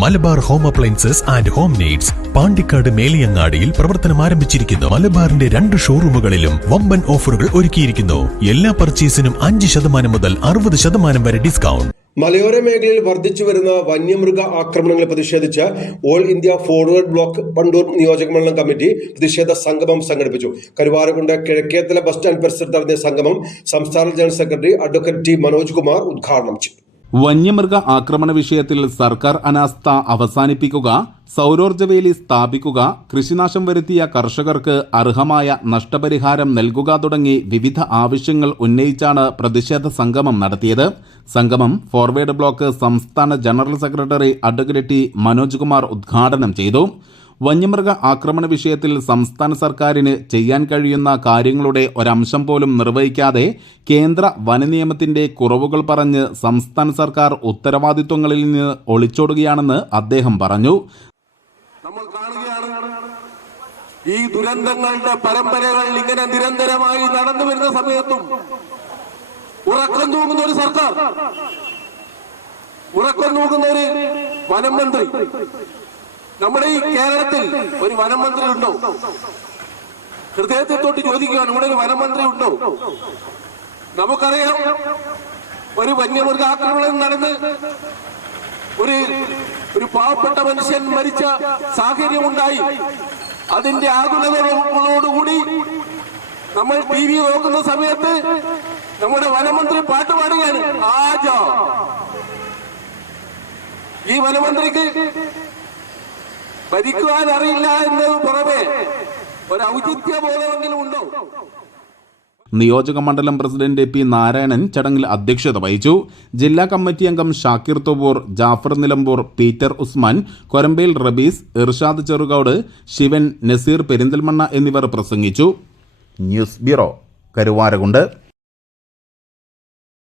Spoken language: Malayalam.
Malabar home appliances and home needs Pandikkad മേലിയങ്ങാടിയിൽ പ്രവർത്തനം ആരംഭിച്ചിരിക്കുന്നു. മലബാറിന്റെ രണ്ട് ഷോറൂമുകളിലും വമ്പൻ ഓഫറുകൾ ഒരുക്കിയിരിക്കുന്നു. എല്ലാ പർച്ചേസിനും അഞ്ച് ശതമാനം മുതൽ അറുപത് ശതമാനം വരെ ഡിസ്കൗണ്ട്. മലയോര മേഖലയിൽ വർദ്ധിച്ചു വരുന്ന വന്യമൃഗ ആക്രമണങ്ങളെ പ്രതിഷേധിച്ച് all India forward block Pandur നിയോജകമണ്ഡലം കമ്മിറ്റി പ്രതിഷേധ സംഗമം സംഘടിപ്പിച്ചു. കരുവാരകുണ്ട് കിഴക്കേത്തല ബസ് സ്റ്റാൻഡ് പരിസരത്ത് നടന്ന സംഗമം സംസ്ഥാന general secretary advocate T Manoj Kumar ഉദ്ഘാടനം ചെയ്തു. വന്യമൃഗ ആക്രമണ വിഷയത്തിൽ സർക്കാർ അനാസ്ഥ അവസാനിപ്പിക്കുക സൗരോർജവേലി സ്ഥാപിക്കുക കൃഷിനാശം വരുത്തിയ കർഷകർക്ക് അർഹമായ നഷ്ടപരിഹാരം നൽകുക തുടങ്ങി വിവിധ ആവശ്യങ്ങൾ ഉന്നയിച്ചാണ് പ്രതിഷേധ സംഗമം നടത്തിയത്. സംഗമം ഫോർവേഡ് ബ്ലോക്ക് സംസ്ഥാന general secretary advocate Manoj Kumar ഉദ്ഘാടനം ചെയ്തു. വന്യമൃഗ ആക്രമണ വിഷയത്തിൽ സംസ്ഥാന സർക്കാരിന് ചെയ്യാൻ കഴിയുന്ന കാര്യങ്ങളുടെ ഒരംശം പോലും നിർവഹിക്കാതെ കേന്ദ്ര വനനിയമത്തിന്റെ കുറവുകൾ പറഞ്ഞ് സംസ്ഥാന സർക്കാർ ഉത്തരവാദിത്വങ്ങളിൽ നിന്ന് ഒളിച്ചോടുകയാണെന്ന് അദ്ദേഹം പറഞ്ഞു. നമ്മൾ കാണുകയാണ് ഈ ദുരന്തങ്ങളുടെ പരമ്പരകൾ ഇങ്ങനെ നിരന്തരമായി നടന്നു വരുന്ന സമയത്തും ഉറക്കം തൂങ്ങുന്ന ഒരു സർക്കാർ ഉറക്കം തൂങ്ങുന്ന ഒരു വനം മന്ത്രി നമ്മുടെ ഈ കേരളത്തിൽ ഒരു വനം മന്ത്രി ഉണ്ടോ? ഹൃദയത്തെ തൊട്ട് ചോദിക്കുക നമ്മുടെ ഒരു വനം മന്ത്രി ഉണ്ടോ? നമുക്കറിയാം ഒരു വന്യമൃഗാക്രമണം നടന്ന് ഒരു ഒരു പാവപ്പെട്ട മനുഷ്യൻ മരിച്ച സാഹചര്യമുണ്ടായി. അതിന്റെ ആകുലതകളോടുകൂടി നമ്മൾ ടി വി നോക്കുന്ന സമയത്ത് നമ്മുടെ വനമന്ത്രി പാട്ട് പാടുകയാണ് ആജ. ഈ വനമന്ത്രിക്ക് ഭരിക്കുവാൻ അറിയില്ല എന്നത് പുറമെ ഒരു ഔചിത്യ ബോധമെങ്കിലും ഉണ്ടോ? നിയോജക മണ്ഡലം പ്രസിഡന്റ് പി നാരായണൻ ചടങ്ങിൽ അധ്യക്ഷത വഹിച്ചു. ജില്ലാ കമ്മിറ്റി അംഗം ഷാക്കിർ തൊബൂർ ജാഫർ നിലമ്പൂർ പീറ്റർ ഉസ്മാൻ കൊരമ്പയിൽ റബീസ് ഇർഷാദ് ചെറുകോട് ശിവൻ നസീർ പെരിന്തൽമണ്ണ എന്നിവർ പ്രസംഗിച്ചു. News bureau Karuvarakundu.